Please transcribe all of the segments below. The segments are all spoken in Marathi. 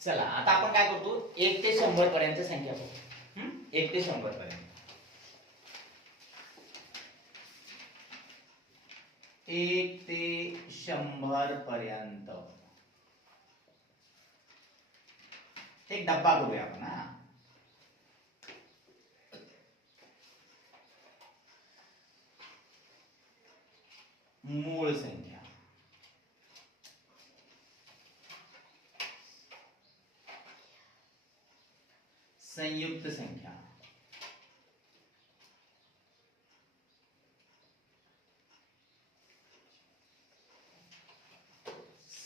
चला आता आपण काय करतो 1 ते 100 पर्यंत संख्या बघू. 1 ते 100 पर्यंत. 1 ते 100 पर्यंत एक डब्बा करूया आपण. हा मूळ संख्या, संयुक्त संख्या,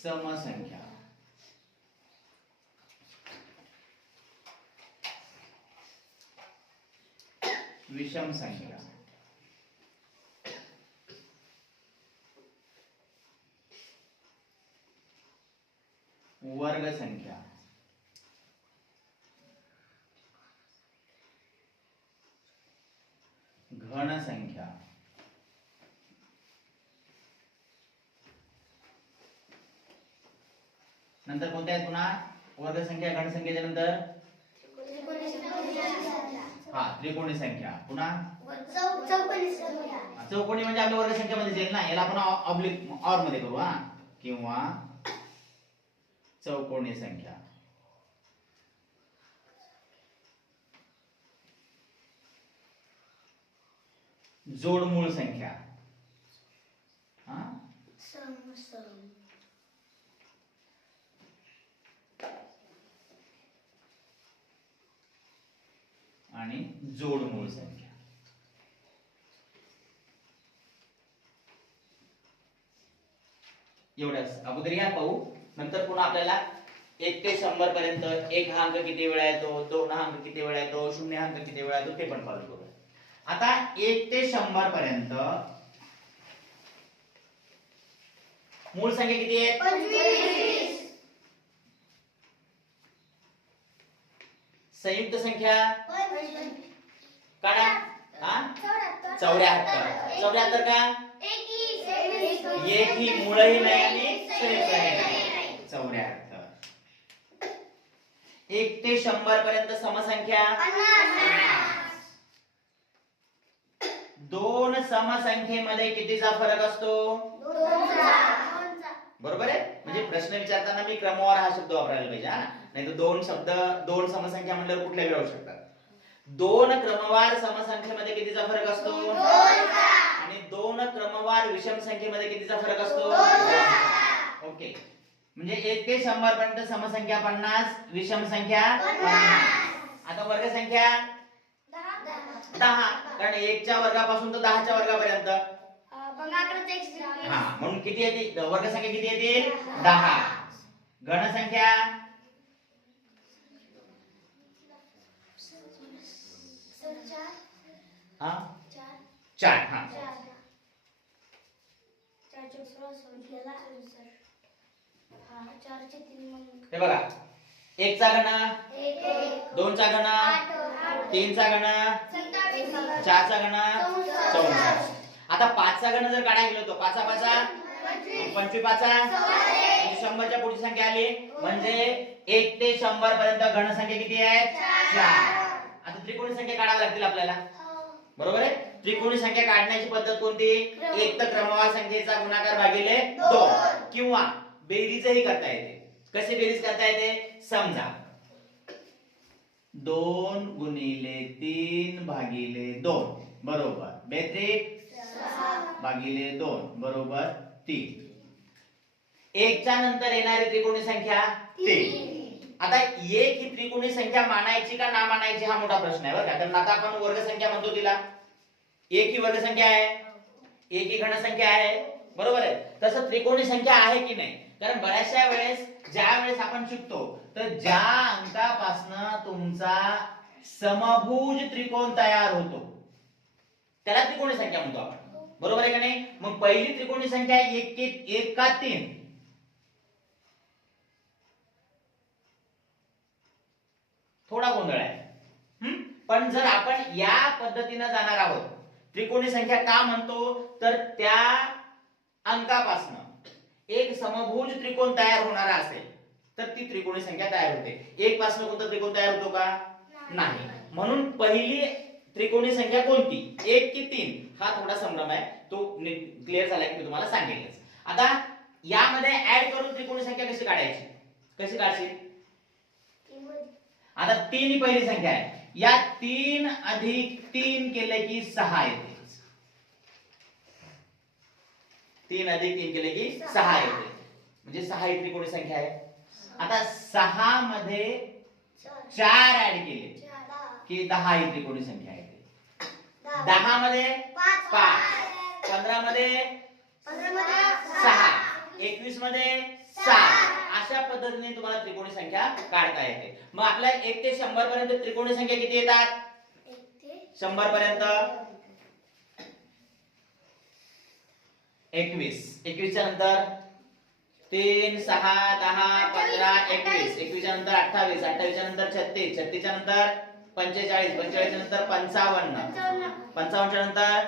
समसंख्या, विषम संख्या, वर्ग संख्या, घन संख्या, नंतर कोणत्या आहेत पुन्हा वर्ग संख्या घन संख्येच्या नंतर हा त्रिकोणी संख्या, पुन्हा चौकोनी म्हणजे आपल्या वर्ग संख्यामध्ये येईल ना, याला आपण ऑब्लिक ऑर मध्ये करू. हा किंवा चौकोनी संख्या, जोडमूळ संख्या, हा आणि जोडमूळ संख्या. एवढ्याच अगोदर या पाहू. नंतर पुन्हा आपल्याला 1 ते 100 पर्यंत 1 हा अंक किती वेळा येतो, 2 हा अंक किती वेळा येतो, 0 हा अंक किती वेळा येतो ते पण पाहू. आता 1 ते 100 पर्यंत मूळ संख्या किती आहेत 25. संयुक्त संख्या काढा. हा 74. 74 का एक ही मूळही नाही आणि संयुक्तही नाही. 74. 1 ते 100 पर्यंत समसंख्या 2 समसंख्येमध्ये कितीचा फरक असतो 2चा. बरोबर आहे. म्हणजे प्रश्न विचारताना मी क्रमवार हा शब्द वापरायला पाहिजे. नाही तर दोन शब्द दोन समसंख्या म्हणल्यावर कुठल्याही राहू शकतात. 2 क्रमवार समसंख्येमध्ये कितीचा फरक असतो 2चा. आणि 2 क्रमवार विषम संख्येमध्ये कितीचा फरक असतो 2चा. ओके. म्हणजे 1 ते 100 पर्यंत समसंख्या 50, विषम संख्या 50. आता वर्ग संख्या 10. कारण 1 च्या वर्गापासून तर 10 च्या वर्गापर्यंत हा म्हणून किती येते वर्ग संख्या किती येतील 10. घन संख्या हा 4. हा हे बघा 1 चा घन 2 चा घन 3 चा घन 4 चा घन 64. आता 5 चा घन जर काढायला गेलो तो 5 5 25 5 100 च्या पुढची संख्या आली. म्हणजे 1 ते 100 पर्यंत घन संख्या किती आहेत 4. आता त्रिकोणी संख्या काढावी लागतील आपल्याला. बरोबर आहे. त्रिकोणी संख्या काढण्याची पद्धत कोणती एक तर क्रमवार संख्येचा गुणाकार भागिले 2 किंवा बेरीजही करता येते. कशी बेरीज करता येते समजा 2 गुणिले 3 भागिले 2 बरोबर 32 भागिले 2 बरोबर 3. 1 च्या नंतर येणारी त्रिकोणी संख्या 3. आता 1 ही त्रिकोणी संख्या मानायची का ना मानायची हा मोठा प्रश्न आहे बरं का. कारण आता आपण वर्ग संख्या म्हणतो तिला 1 ही वर्ग संख्या आहे 1 ही घन संख्या आहे. बरोबर आहे. तसं त्रिकोणी संख्या आहे की नाही. कारण बऱ्याचशा वेळेस ज्या वेळेस आपण शिकतो तर ज्या अंकापासून तुमचा समभुज त्रिकोण तयार होतो त्याला त्रिकोणी संख्या म्हणतो आपण. बरोबर आहे का नाही. मग पहिली त्रिकोणी संख्या 1 का 3 थोडा गोंधळ आहे. पण जर आपण या पद्धतीने जाणार आहोत त्रिकोणी संख्या का म्हणतो तर त्या अंकापासून एक समभुज त्रिकोण तयार होणारा असेल तर ती त्रिकोणी संख्या तयार होते. 1 पासून कोणता त्रिकोण तयार होतो का? नाही. म्हणून पहिली त्रिकोणी संख्या कोणती, 1 की 3, हा थोडा संभ्रम आहे, तो क्लिअर झाला की मी तुम्हाला सांगेलच. आता यामध्ये ऍड करून त्रिकोणी संख्या कशी काढायची, कशी काढशील? आता 3 ही पहिली संख्या आहे, या 3 अधिक 3 केले की 6 येते. 3 अधिक 3 केले की 6 येते, म्हणजे 6 ही त्रिकोणी संख्या आहे. आता 6 मध्ये 4 ऍड केले की 10 ही त्रिकोणी संख्या येते. 10 मध्ये 5, 15 मध्ये 6, 21 मध्ये 7. अशा पद्धतीने तुम्हाला त्रिकोणी संख्या काढता येते. मग आपल्या 1 ते 100 पर्यंत त्रिकोणी संख्या किती येतात? 100 पर्यंत 21. 21 च्या नंतर 3, 6, 10, 15, 21. 21 च्या नंतर 28. 28 च्या नंतर 36. 36 च्या नंतर 45. 45 च्या नंतर 55. 55 च्या नंतर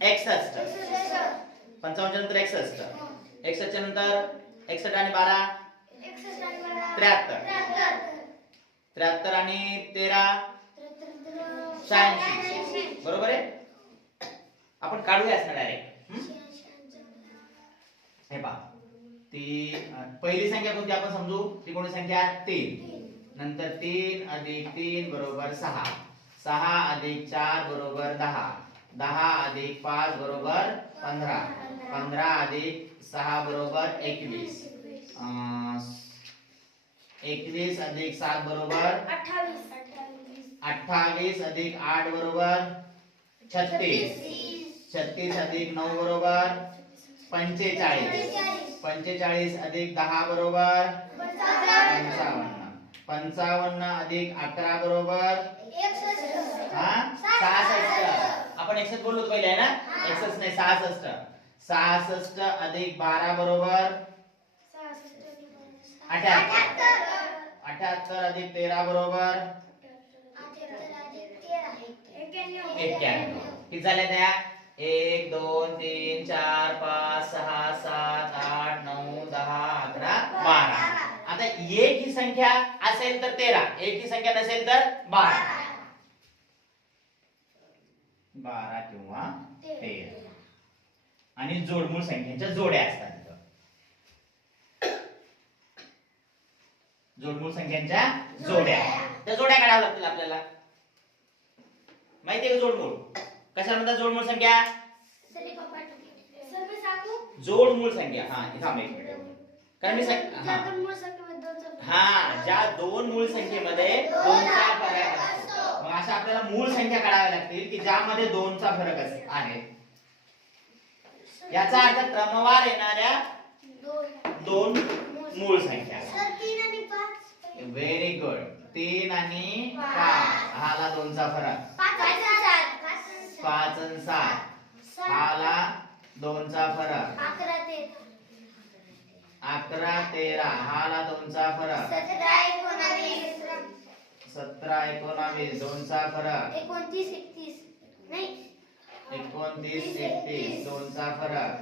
61. 55 च्या नंतर 61. 61 च्या नंतर 61 आणि 12 73. 73 आणि 13 86. बरोबर आहे. आपण काढूया असं डायरेक्ट. हे पहा, ती पहिली संख्या कोणती आपण समजू, त्रिकोणी संख्या 3. नंतर 3 अधिक 3 बरोबर 6. 6 अधिक 4 बरोबर 10. 10 अधिक 5 बरोबर 15. 15 अधिक 6 बरोबर 21. 21 अधिक 7 बरोबर 28. अधिक 8 बरोबर 36. 36 अधिक 9 बरोबर 45. 45 अधिक 10 बरोबर 55. 55 अधिक 11 बरोबर 66. आपण 61 बोललो पहिले आहे ना, 61 नाही 66. 66 अधिक 12 बरोबर 78. 78 अधिक 13 बरोबर 91. किती झाले त्या? 1 2 3 4 5 6 7 8 9 10 11 12. आता 1 ही संख्या असेल तर 13, 1 ही संख्या नसेल तर 12. 12 किंवा 13. आणि जोडमूळ संख्यांच्या जोड्या असतात. जोडमूळ संख्यांच्या जोड्या, त्या जोड्या काढाव्या लागतील आपल्याला. माहिती आहे का जोडमूळ कशाला म्हणतात? जोडमूळ संख्या, जोडमूळ संख्या. हा थांब एक मिनिट, कारण मी ज्या दोन मूळ संख्येमध्ये 2चा फरक असतो, मग अशा आपल्याला मूळ संख्या काढाव्या लागतील की ज्यामध्ये 2चा फरक आहे. याचा अर्थ क्रमवार येणाऱ्या 2 मूळ संख्या. Very good. 3 आणि 5 हाला 2चा फरक. 5 आणि 7 हाला 2चा फरक. 11 13 हाला 2चा फरक. 17 19 2चा फरक. 29 31 2चा फरक.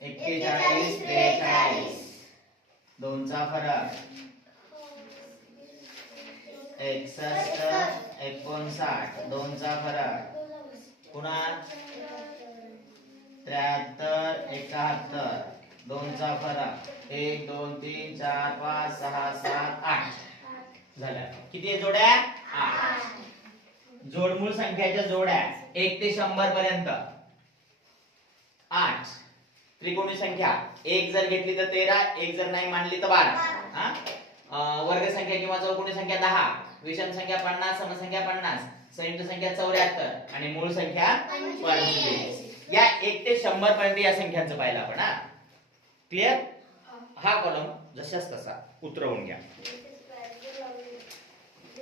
41 43 2चा फरक. 61 59 2चा फरक. पुन्हा 73 71 2चा फरक. 1 2 3 4 5 6 7 8 झाल्या. किती आहे जोड्या? 8. जोडमूळ संख्याच्या जोड्या 1 ते 100 पर्यंत 8. त्रिकोणी संख्या 1 जर घेतली तर 13, 1 जर नाही मानली तर 12. वर्ग संख्या किंवा चौकोनी संख्या 10, विषम संख्या 50, समसंख्या 50, संयुक्त संख्या 74 आणि मूळ संख्या 25. या 1 ते 100 पर्यंत या संख्यांचं पाहिलं आपण. क्लिअर? हा कॉलम जशाच तसा उतरवून घ्या.